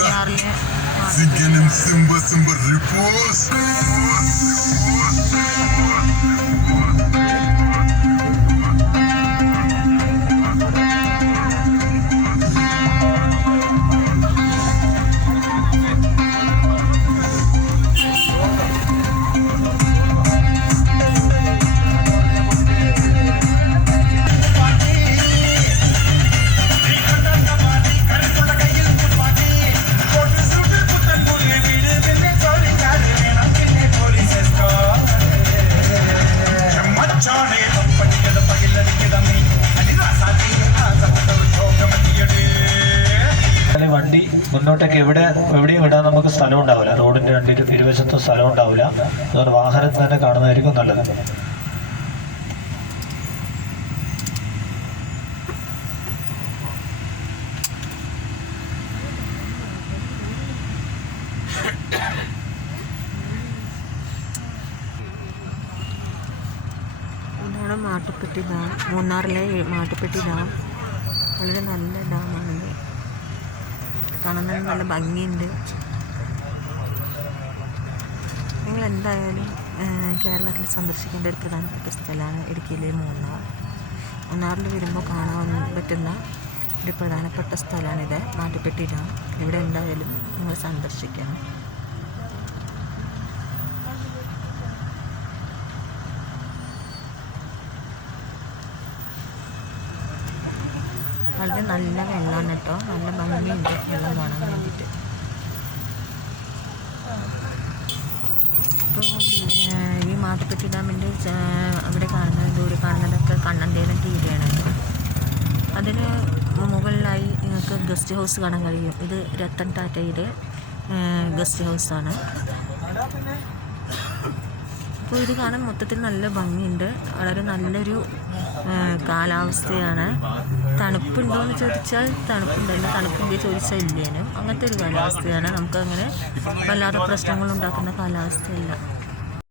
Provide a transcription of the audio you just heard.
മൂന്നാറിലെ വണ്ടി മുന്നോട്ടേക്ക് എവിടെയും വിടാൻ നമുക്ക് സ്ഥലം ഉണ്ടാവില്ല. റോഡിന്റെ ഇരുവശത്തും സ്ഥലം ഉണ്ടാവില്ല. അതുകൊണ്ട് വാഹനത്തിൽ തന്നെ കാണുന്നതായിരിക്കും നല്ലത്. ഇതാണ് മാട്ടുപ്പെട്ടി ഡാം. മൂന്നാറിലെ മാട്ടുപ്പെട്ടി ഡാം വളരെ നല്ല ഡാമാണിത്. കാണാൻ നല്ല ഭംഗിയുണ്ട്. നിങ്ങൾ എന്തായാലും കേരളത്തിൽ സന്ദർശിക്കേണ്ട ഒരു പ്രധാനപ്പെട്ട സ്ഥലമാണ് ഇടുക്കിയിലെ മൂന്നാർ. മൂന്നാറിൽ വരുമ്പോൾ കാണാൻ പറ്റുന്ന ഒരു പ്രധാനപ്പെട്ട സ്ഥലമാണിത്, മാട്ടുപ്പെട്ടി ഡാം. ഇവിടെ എന്തായാലും നിങ്ങൾ സന്ദർശിക്കണം. വളരെ നല്ല വെള്ളമാണ് കേട്ടോ. നല്ല ഭംഗിയുണ്ട് വെള്ളം കാണാൻ വേണ്ടിയിട്ട്. ഇപ്പോൾ ഈ മാട്ടുപ്പെട്ടി ഡാമിൻ്റെ അവിടെ കാണുന്നത്, ദൂരെ കാണുന്നതൊക്കെ കണ്ണന്തേരം തീരെയാണ്. അതിന് മുകളിലായി നിങ്ങൾക്ക് ഗസ്റ്റ് ഹൗസ് കാണാൻ കഴിയും. ഇത് രത്തൻ ടാറ്റയുടെ ഗസ്റ്റ് ഹൗസാണ്. അപ്പോൾ ഇത് കാണാൻ മൊത്തത്തിൽ നല്ല ഭംഗിയുണ്ട്. വളരെ നല്ലൊരു കാലാവസ്ഥയാണ്. തണുപ്പുണ്ടോ എന്ന് ചോദിച്ചാൽ തണുപ്പുണ്ടല്ല, തണുപ്പിൻ്റെ ചോദിച്ചാൽ ഇല്ലേനും അങ്ങനത്തെ ഒരു കാലാവസ്ഥയാണ്. നമുക്കങ്ങനെ വല്ലാതെ പ്രശ്നങ്ങളുണ്ടാക്കുന്ന കാലാവസ്ഥയല്ല.